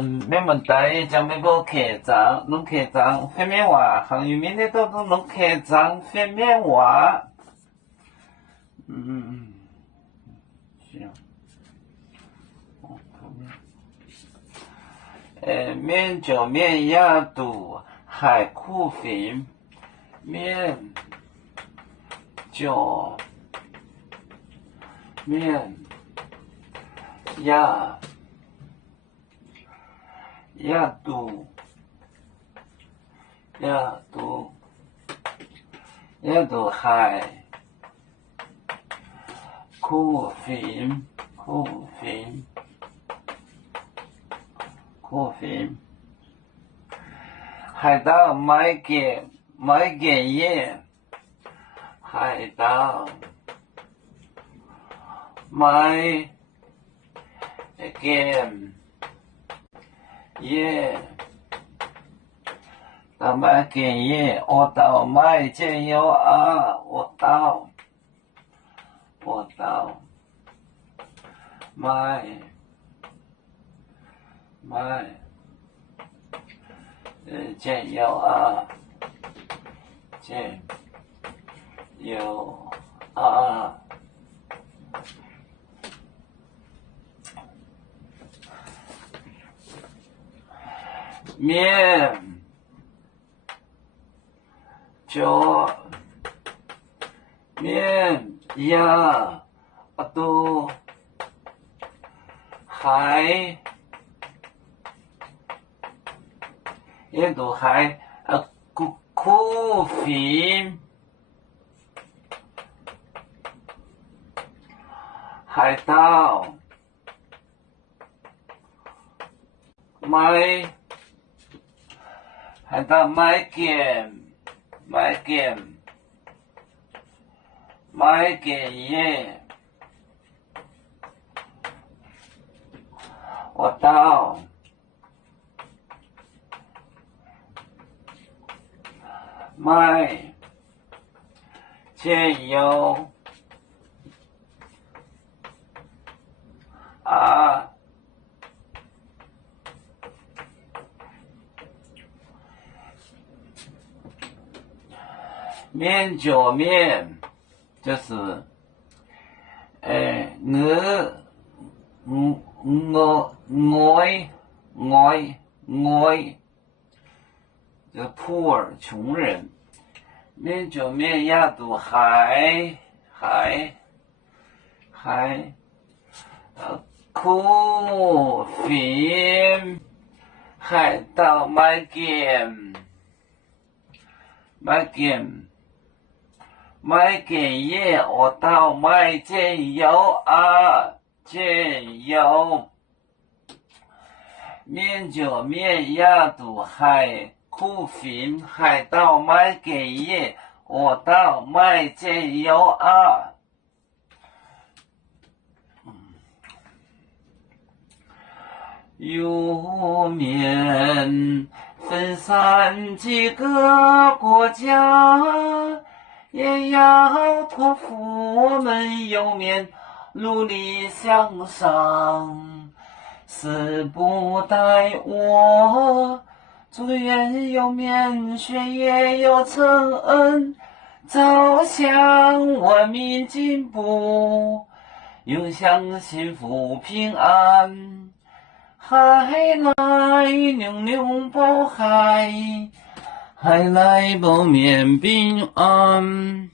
没问题，将要个客栈，侬客栈方面话，行业面的都侬客栈方面话，行。面就面压度，海库粉，面就面压度海库粉海盗买件嘢，海盗买件嘢，到买件嘢，我到买件药啊，我到买件药啊，件药啊。面就面压度海库粉海盗买件嘢，我到买件药啊。面就面，就是就 poor 穷人。面就面压度海库粉海盗买件嘢，我到买件药啊，件药。面就面压度海库粉海盗买件嘢，我到买件药啊。有面分散几个国家，也要托付我们有面努力向上。死不待我，祝愿有面学业有成恩，走向文明进步，永享幸福平安。海来娘娘保海，海来保面平安。